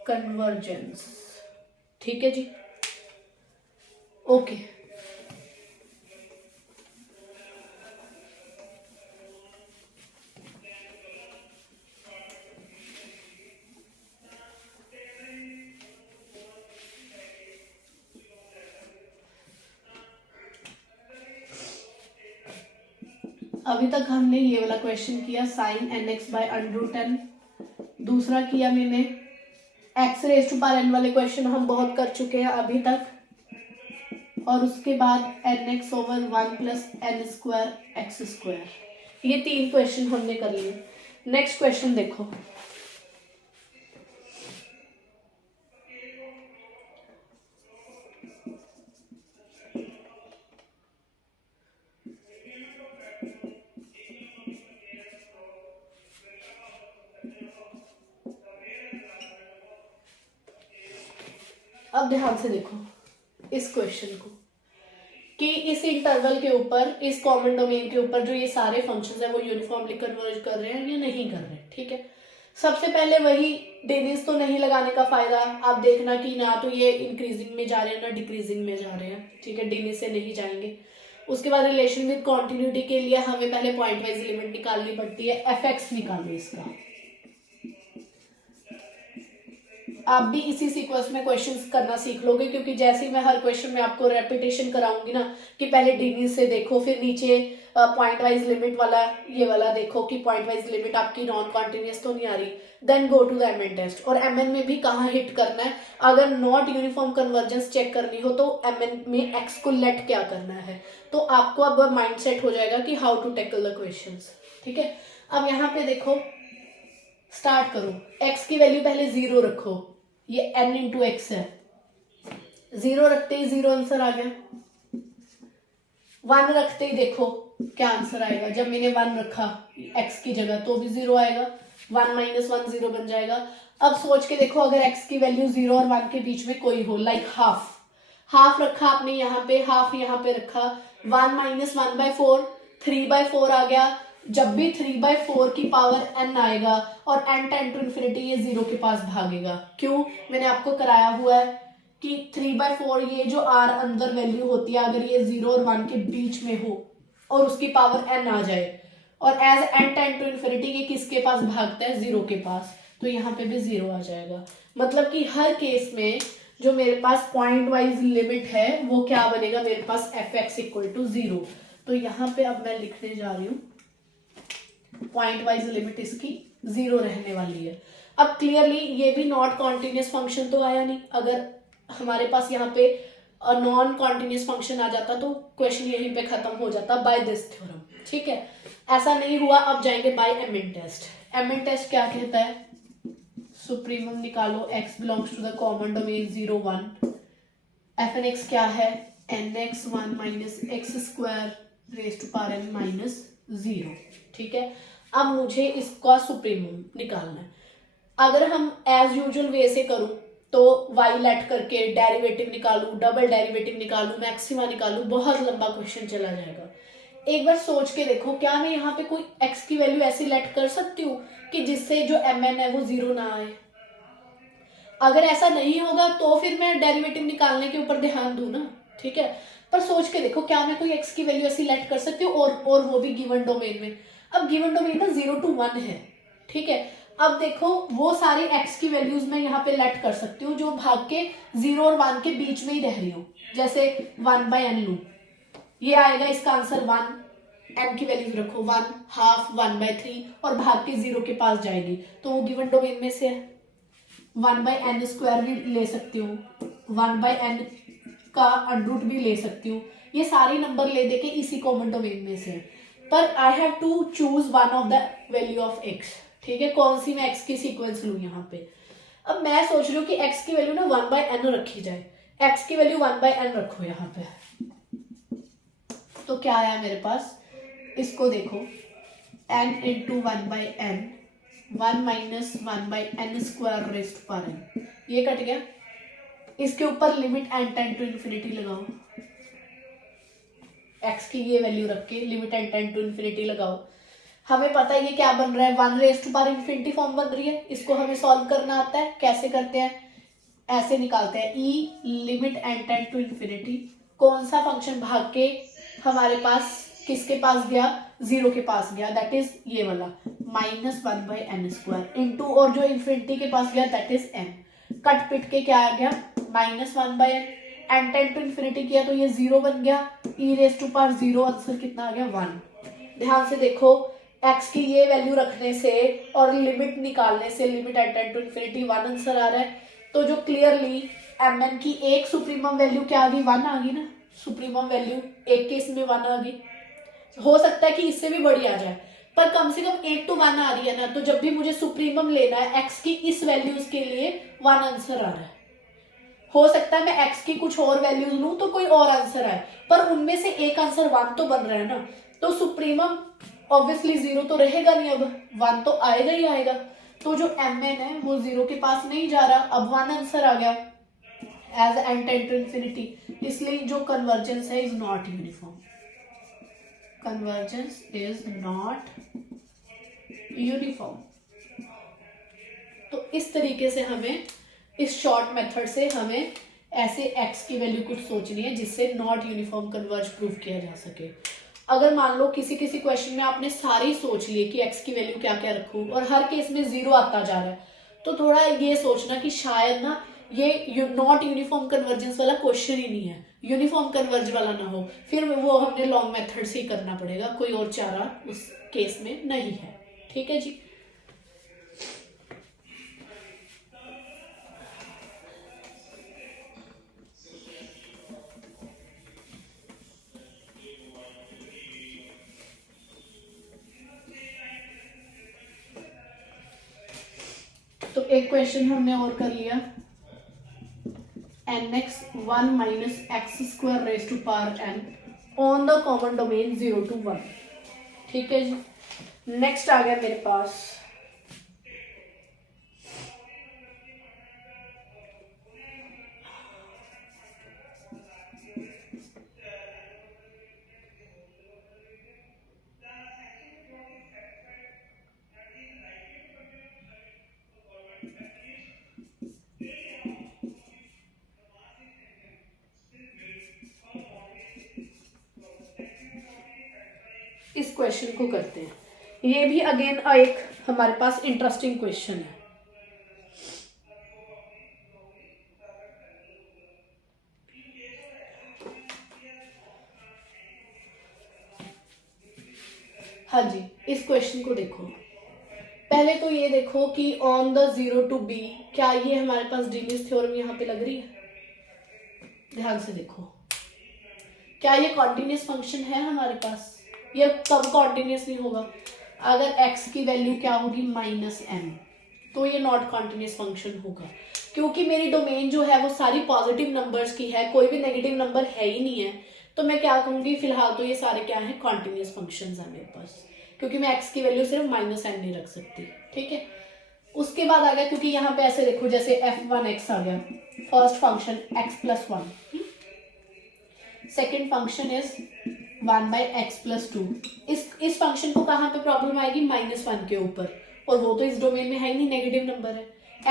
convergence। ठीक है जी, ओके। अभी तक हमने ये वाला क्वेश्चन किया sin nx बाय √10, दूसरा किया मैंने x raise to power n वाले क्वेश्चन हम बहुत कर चुके हैं अभी तक, और उसके बाद nx over 1 plus n square x square, ये 3 क्वेश्चन हमने कर लिए। नेक्स्ट क्वेश्चन देखो, अब ध्यान से देखो इस क्वेश्चन को कि इस इंटरवल के ऊपर, इस कॉमन डोमेन के ऊपर जो ये सारे फंक्शंस हैं वो यूनिफॉर्मली कन्वर्ज कर रहे हैं या नहीं कर रहे हैं। ठीक है, सबसे पहले वही डिनीज तो नहीं लगाने का फायदा, आप देखना कि ना तो ये इंक्रीजिंग में जा रहे हैं ना डिक्रीजिंग में जा रहे हैं। ठीक है, डिनीज से नहीं जाएंगे। उसके बाद रिलेशन विद कॉन्टिन्यूटी के लिए हमें पहले पॉइंट वाइज लिमिट निकालनी पड़ती है, एफ निकालो इसका। आप भी इसी सीक्वेंस में क्वेश्चंस करना सीख लोगे, क्योंकि जैसे ही मैं हर क्वेश्चन में आपको रेपिटेशन कराऊंगी ना कि पहले डिग्री से देखो, फिर नीचे पॉइंट वाइज लिमिट वाला ये वाला देखो कि पॉइंट वाइज लिमिट आपकी नॉन कॉन्टिन्यूस तो नहीं आ रही, then go to the m n test. और एमएन में भी कहाँ हिट करना है, अगर नॉट यूनिफॉर्म कन्वर्जेंस चेक करनी हो तो एमएन में एक्स को लेट क्या करना है, तो आपको अब माइंड सेट हो जाएगा कि how to tackle the question. ठीक है, अब यहाँ पे देखो, स्टार्ट करो, x की वैल्यू पहले 0 रखो, ये n इंटू एक्स है, 0 रखते ही 0 आंसर आ गया। 1 रखते ही देखो क्या आंसर आएगा, जब मैंने 1 रखा x की जगह तो भी 0 आएगा, 1 माइनस 1 0 बन जाएगा। अब सोच के देखो, अगर x की वैल्यू 0 और 1 के बीच में कोई हो, लाइक हाफ रखा आपने यहाँ पे, हाफ यहाँ पे रखा, 1 माइनस 1/4 3/4 आ गया। जब भी 3/4 की पावर n आएगा और n टेंड टू इन्फिनिटी, ये 0 के पास भागेगा। क्यों, मैंने आपको कराया हुआ है कि 3/4 ये जो r अंदर वैल्यू होती है, अगर ये 0 और 1 के बीच में हो और उसकी पावर n आ जाए, और as n tend to infinity ये किसके पास भागता है, 0 के पास, तो यहाँ पे भी 0 आ जाएगा। मतलब कि हर केस में जो मेरे पास पॉइंट वाइज लिमिट है वो क्या बनेगा, मेरे पास f(x) = 0। तो यहाँ पे अब मैं लिखने जा रही हूँ पॉइंट वाइज लिमिट इसकी 0 रहने वाली है। अब क्लियरली ये भी नॉट कॉन्टिन्यूस फंक्शन तो आया नहीं, अगर हमारे पास यहाँ पे नॉन कॉन्टिन्यूस फंक्शन आ जाता तो क्वेश्चन यहीं पे खत्म हो जाता बाय दिस थ्योरम। ठीक है, ऐसा नहीं हुआ। अब जाएंगे by m n test. M n test क्या कहता है, सुप्रीमम निकालो, x belongs to the common domain 0 1, fn(x) क्या है, nx 1 minus x square raise to power n minus 0। ठीक है, अब मुझे इसका सुप्रीमम निकालना है। अगर हम एज यूजुअल वे से करूं तो y लेट करके डेरिवेटिव निकालूं, डबल डेरिवेटिव निकालूं, मैक्सिमा निकालूं, बहुत लंबा क्वेश्चन चला जाएगा। एक बार सोच के देखो, क्या मैं यहाँ पे कोई x की वैल्यू ऐसी लेट कर सकती हूँ कि जिससे जो mn है वो 0 ना आए। अगर ऐसा नहीं होगा तो फिर मैं डेरिवेटिव निकालने के ऊपर ध्यान दूं ना। ठीक है, पर सोच के देखो, क्या मैं कोई x की वैल्यू ऐसी लेट कर सकती हूँ, और वो भी गिवन डोमेन में। अब गिवन डोमेन ना 0 to 1 है। ठीक है, अब देखो वो सारे x की वैल्यूज मैं यहाँ पे लेट कर सकती हूँ जो भाग के 0 और 1 के बीच में ही रह रही हूँ, जैसे 1/n लू, ये आएगा इसका आंसर 1, n की वैल्यूज रखो 1, हाफ, 1/3 और भाग के 0 के पास जाएगी तो वो गिवन डोमेन में से है। 1/n² भी ले सकती हूँ, 1/n का अंडरूट भी ले सकती हूँ, ये सारे नंबर ले दे के इसी कॉमन डोमेन में से है। पर I have to choose one of the value of x, ठीक है, कौन सी मैं x की सीक्वेंस लूँ यहाँ पे। अब मैं सोच रही हूँ कि x की वैल्यू ना 1/n रखी जाए, x की वैल्यू 1/n रखो यहाँ पे। तो क्या आया मेरे पास, इसको देखो, n into 1/n, 1 minus 1/n² raised power n, ये कट गया। इसके ऊपर limit n tend to infinity लगाओ, x की ये वैल्यू रख के limit n tend to infinity लगाओ। हमें पता है ये क्या बन रहा है, 1 रेस्ट पावर इन्फिनिटी फॉर्म बन रही है। इसको हमें सॉल्व करना आता है, कैसे करते हैं, ऐसे निकालते हैं, e limit n tend to infinity, कौन सा फंक्शन भाग के हमारे पास किसके पास गया, 0 के पास गया, दैट इज ये वाला -1/n² इंटू, और जो इन्फिनिटी के पास गया दैट इज n, कट पिट के क्या आ गया -1/n, n tend to infinity किया तो ये 0 बन गया, e raised to power 0, answer कितना आ गया 1। ध्यान से देखो x की ये वैल्यू रखने से और लिमिट निकालने से, limit n tend to infinity 1 answer आ रहा है। तो जो क्लियरली mn की एक सुप्रीमम वैल्यू क्या आ गई, 1 आ गई ना, सुप्रीमम वैल्यू एक केस में 1 आ गई। हो सकता है कि इससे भी बड़ी आ जाए, पर कम से कम 8 to 1 आ रही है ना, तो जब भी मुझे सुप्रीमम लेना है x की इस वैल्यूज के लिए 1 आंसर आ रहा है। हो सकता है मैं x की कुछ और वैल्यूज लूं तो कोई और आंसर आए, पर उनमें से एक आंसर 1 तो बन रहा है ना, तो सुप्रीमम ऑब्वियसली 0 तो रहेगा नहीं, अब 1 तो आएगा ही आएगा। तो जो mn है वो 0 के पास नहीं जा रहा, अब 1 आंसर आ गया as n tend to infinity. इसलिए जो कन्वर्जेंस है is not uniform, convergence is not uniform. तो इस तरीके से हमें, इस शॉर्ट मेथड से हमें ऐसे x की वैल्यू कुछ सोचनी है जिससे नॉट यूनिफॉर्म कन्वर्ज प्रूव किया जा सके। अगर मान लो किसी किसी क्वेश्चन में आपने सारी सोच लिए कि x की वैल्यू क्या क्या रखूं और हर केस में 0 आता जा रहा है, तो थोड़ा ये सोचना कि शायद ना ये नॉट यूनिफॉर्म कन्वर्जेंस वाला क्वेश्चन ही नहीं है, यूनिफॉर्म कन्वर्ज वाला ना हो, फिर वो हमने लॉन्ग मेथड से ही करना पड़ेगा, कोई और चारा उस केस में नहीं है। ठीक है जी। तो एक क्वेश्चन हमने और कर लिया, nx 1 minus x² raise to power n on the common domain 0 to 1। ठीक है जी। नेक्स्ट आ गया मेरे पास इस क्वेश्चन को करते हैं, ये भी अगेन एक हमारे पास इंटरेस्टिंग क्वेश्चन है। हाँ जी, इस क्वेश्चन को देखो, पहले तो ये देखो कि ऑन द 0 to b, क्या ये हमारे पास डीलिस थ्योरम यहाँ पे लग रही है? ध्यान से देखो, क्या ये कॉन्टिन्यूस फंक्शन है हमारे पास? ये कब कॉन्टिन्यूस नहीं होगा? अगर x की वैल्यू क्या होगी -m, तो ये नॉट कॉन्टिन्यूस फंक्शन होगा, क्योंकि मेरी डोमेन जो है वो सारी पॉजिटिव नंबर्स की है, कोई भी नेगेटिव नंबर है ही नहीं है। तो मैं क्या कहूंगी, फिलहाल तो ये सारे क्या है, कॉन्टिन्यूस फंक्शंस है मेरे पास, क्योंकि मैं x की वैल्यू सिर्फ -m नहीं रख सकती। ठीक है। उसके बाद आ गया, क्योंकि यहाँ पे ऐसे देखो जैसे f1x आ गया, first function x+1, second function is 1/x+2। इस फंक्शन को कहाँ पे प्रॉब्लम आएगी, -1 के ऊपर, और वो तो इस डोमेन में है ही नहीं, नेगेटिव नंबर है।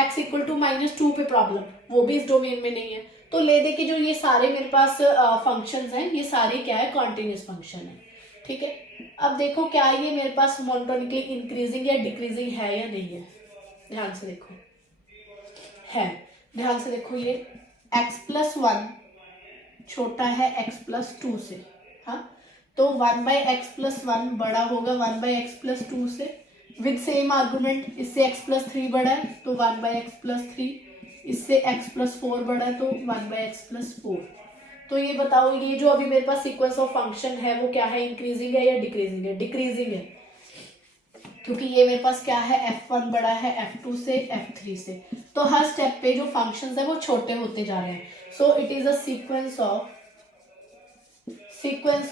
x = -2 पे प्रॉब्लम, वो भी इस डोमेन में नहीं है। तो ले दे के जो ये सारे मेरे पास फंक्शंस हैं, ये सारे क्या है, कॉन्टिन्यूस फंक्शन है। ठीक है। अब देखो क्या ये मेरे पास मोनोटोनिकली इंक्रीजिंग या डिक्रीजिंग है या नहीं है। ध्यान से देखो, है, ध्यान से देखो, ये x+1 छोटा है x+2 से, हाँ, तो 1/x+1 बड़ा होगा 1/x+2 से, विद सेम आर्गुमेंट, इससे x+3 बड़ा है तो 1/x+3, इससे x+4 बड़ा है तो 1/x+4। तो ये बताओ, ये जो अभी मेरे पास सीक्वेंस ऑफ फंक्शन है वो क्या है, इंक्रीजिंग है या डिक्रीजिंग है? डिक्रीजिंग है, क्योंकि ये मेरे पास क्या है, f1 बड़ा है f2 से, f3 से, तो हर स्टेप पे जो फंक्शंस है वो छोटे होते जा रहे हैं। So it is a sequence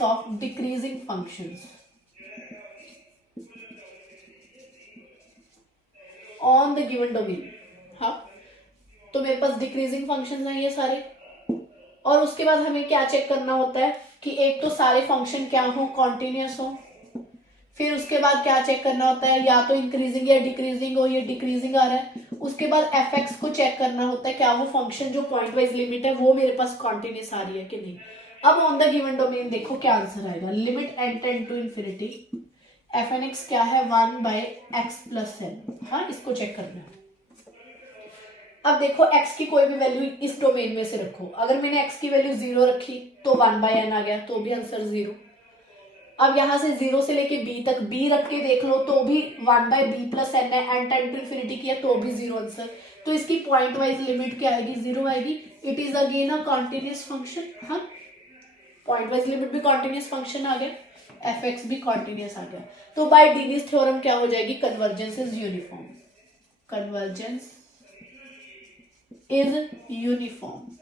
of decreasing functions on the given domain. हाँ, तो मेरे पास डिक्रीजिंग फंक्शंस हैं ये सारे, और उसके बाद हमें क्या चेक करना होता है कि एक तो सारे फंक्शन क्या हो, कॉन्टिन्यूस हो, फिर उसके बाद क्या चेक करना होता है, या तो इंक्रीजिंग या डिक्रीजिंग हो, ये डिक्रीजिंग आ रहा है, उसके बाद f(x) को चेक करना होता है, क्या वो फंक्शन जो पॉइंट वाइज लिमिट है वो मेरे पास कॉन्टिन्यूस आ रही है कि नहीं। अब ऑन द गिवन डोमेन देखो क्या आंसर आएगा, limit n tend to infinity f(x) क्या है, 1/x+n। हाँ, इसको चेक करना है। अब देखो x की कोई भी वैल्यू इस डोमेन में से रखो, अगर मैंने x की वैल्यू 0 रखी तो 1/n आ गया, तो भी आंसर 0। अब यहां से 0 से लेके b तक b रख के देख लो तो भी 1/b+n है, n टेंड टू इन्फिनिटी किया तो भी 0 आंसर। तो इसकी पॉइंट वाइज लिमिट क्या आएगी, 0 आएगी। It is again a continuous function. हाँ, पॉइंट वाइज लिमिट भी कॉन्टिन्यूस फंक्शन आ गया, f(x) भी कॉन्टिन्यूस आ गया। तो बाय डीनीज थ्योरम क्या हो जाएगी, convergence is uniform. Convergence is uniform,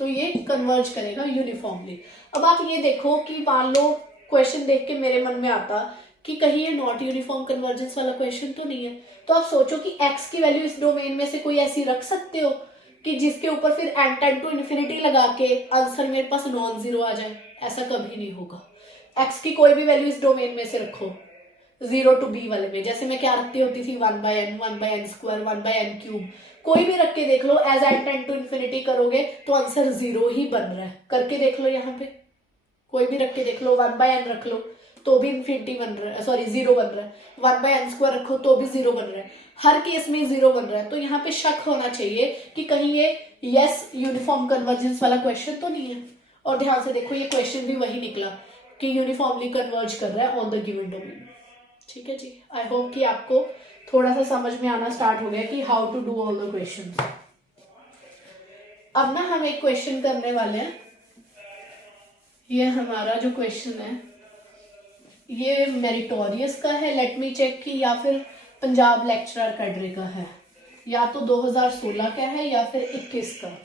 तो ये कन्वर्ज करेगा यूनिफॉर्मली। अब आप ये देखो कि मान लो क्वेश्चन देख के मेरे मन में आता कि कहीं ये नॉट यूनिफॉर्म कन्वर्जेंस वाला क्वेश्चन तो नहीं है, तो आप सोचो कि x की वैल्यू इस डोमेन में से कोई ऐसी रख सकते हो कि जिसके ऊपर फिर n टेंड टू इन्फिनिटी लगा के आंसर मेरे पास नॉन जीरो आ जाए, ऐसा कभी नहीं होगा। x की कोई भी वैल्यू इस डोमेन में से रखो, 0 to b वाले में, जैसे मैं क्या रखती होती थी, 1/n, 1/n², 1/n³, कोई भी रख के देख लो, as n tend to infinity करोगे तो आंसर 0 ही बन रहा है। करके देख लो, यहाँ पे कोई भी रख के देख लो, 1/n रख लो तो भी इन्फिनिटी बन रहा है, सॉरी 0 बन रहा है, 1/n² रखो तो भी 0 बन रहा है, हर केस में 0 बन रहा है। तो यहाँ पे शक होना चाहिए कि कहीं ये यस यूनिफॉर्म कन्वर्जेंस वाला क्वेश्चन तो नहीं है। और ध्यान से देखो, ये क्वेश्चन भी वही निकला कि यूनिफॉर्मली कन्वर्ज कर रहा है ऑन द गिवन डोमेन। ठीक है जी, आई होप कि आपको थोड़ा सा समझ में आना स्टार्ट हो गया कि how to do all the questions. अब ना हम एक क्वेश्चन करने वाले हैं, ये हमारा जो क्वेश्चन है ये मेरिटोरियस का है, लेट मी चेक कि या फिर पंजाब लेक्चरर कैडरे का है, या तो 2016 का है या फिर 21 का।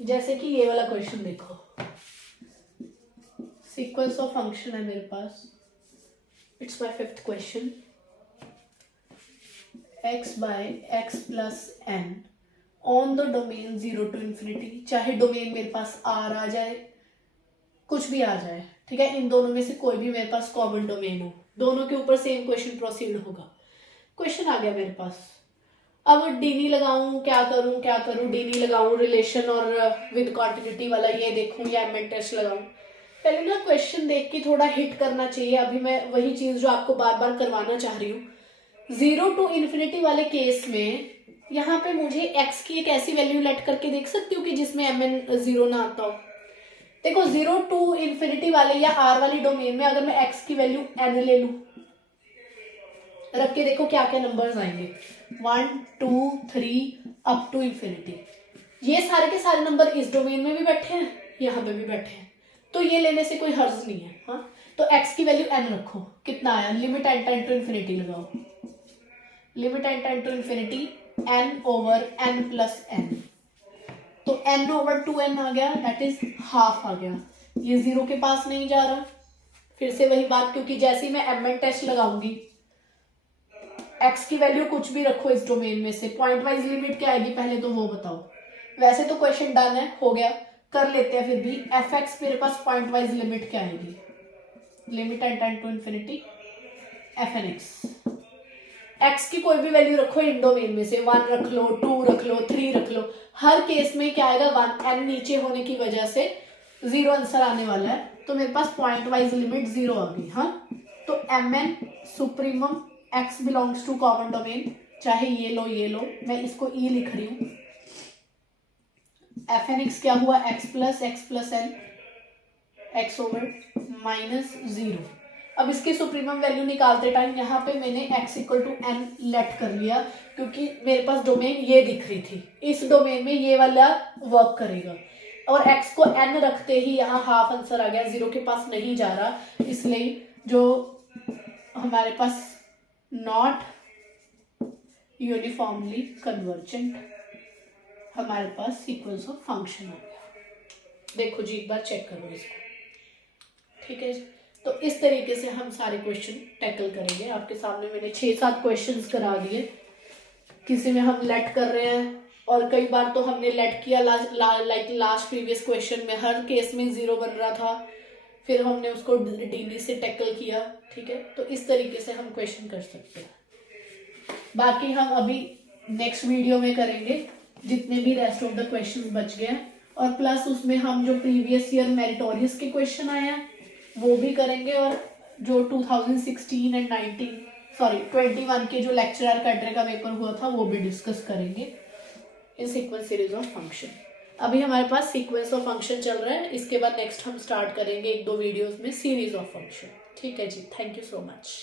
जैसे कि ये वाला क्वेश्चन देखो, सीक्वेंस ऑफ फंक्शन है मेरे पास, it's my 5th question, x/x+n on the domain 0 to infinity. चाहे डोमेन मेरे पास r आ जाए, कुछ भी आ जाए, ठीक है, इन दोनों में से कोई भी मेरे पास कॉमन डोमेन हो, दोनों के ऊपर सेम क्वेश्चन प्रोसीड होगा। क्वेश्चन आ गया मेरे पास, अब डीनी लगाऊं, क्या करूं, डीनी लगाऊं रिलेशन और विद कॉन्टिन्यूटी वाला ये देखूं या एमएन टेस्ट लगाऊं। पहले ना क्वेश्चन देख के थोड़ा हिट करना चाहिए। अभी मैं वही चीज जो आपको बार बार करवाना चाह रही हूँ, 0 to इन्फिनिटी वाले केस में यहाँ पे मुझे x की एक ऐसी वैल्यू लेट करके देख सकती हूँ कि जिसमें mn 0 ना आता हो। देखो 0 to इन्फिनिटी वाले या r वाली डोमेन में अगर मैं x की वैल्यू n ले लूं, रख के देखो क्या क्या नंबर्स आएंगे, 1 2 3 अप टू इन्फिनिटी। ये सारे के सारे नंबर इस डोमेन में भी बैठे हैं, यहाँ पे भी बैठे हैं, तो ये लेने से कोई हर्ज नहीं है। हाँ, तो x की वैल्यू n रखो, कितना आया, limit n tend to infinity लगाओ, limit n tend to infinity n/n+n, तो n/2n आ गया, दैट इज हाफ आ गया। ये 0 के पास नहीं जा रहा, फिर से वही बात, क्योंकि जैसे ही मैं mn टेस्ट लगाऊंगी, x की वैल्यू कुछ भी रखो इस डोमेन में से, पॉइंट वाइज लिमिट क्या आएगी पहले तो वो बताओ। वैसे तो क्वेश्चन डन है, हो गया, कर लेते हैं फिर भी। f(x) मेरे पास पॉइंट वाइज लिमिट क्या आएगी, limit n tend to infinity fn(x), x की कोई भी वैल्यू रखो इन डोमेन में से, 1 रख लो, 2 रख लो, 3 रख लो, हर केस में क्या आएगा 1, एन नीचे होने की वजह से 0 आंसर आने वाला है। तो मेरे पास पॉइंट वाइज लिमिट 0 आ गई। हाँ, तो m n supremum x belongs to common domain, चाहे ये लो ये लो, मैं इसको ई लिख रही हूँ। एफ एन एक्स क्या हुआ, x plus n x over minus 0। अब इसकी सुप्रीमम वैल्यू निकालते टाइम यहाँ पे मैंने x equal to n let कर लिया, क्योंकि मेरे पास डोमेन ये दिख रही थी, इस डोमेन में ये वाला वर्क करेगा, और x को n रखते ही यहाँ हाफ आंसर आ गया, 0 के पास नहीं जा रहा, इसलिए जो हमारे पास नॉट यूनिफॉर्मली कन्वर्जेंट हमारे पास सीक्वेंस ऑफ फंक्शन हो गया। देखो जी, एक बार चेक करो इसको, ठीक है। तो इस तरीके से हम सारे क्वेश्चन टैकल करेंगे। आपके सामने मैंने 6-7 क्वेश्चंस करा दिए, किसी में हम लेट कर रहे हैं, और कई बार तो हमने लेट किया लाइक लास्ट प्रीवियस क्वेश्चन में हर केस में 0 बन रहा था, फिर हमने उसको डीली से टैकल किया, ठीक है। तो इस तरीके से हम क्वेश्चन कर सकते हैं। बाकी हम अभी नेक्स्ट वीडियो में करेंगे जितने भी रेस्ट ऑफ द क्वेश्चन बच गए हैं, और प्लस उसमें हम जो प्रीवियस ईयर मेरिटोरियस के क्वेश्चन आए हैं वो भी करेंगे, और जो 2016 एंड 21 के जो लेक्चरर कैडरे का पेपर हुआ था वो भी डिस्कस करेंगे इन सीक्वेंस सीरीज ऑफ फंक्शन। अभी हमारे पास सीक्वेंस ऑफ फंक्शन चल रहा है, इसके बाद नेक्स्ट हम स्टार्ट करेंगे 1-2 वीडियोस में सीरीज ऑफ फंक्शन। ठीक है जी, थैंक यू सो मच।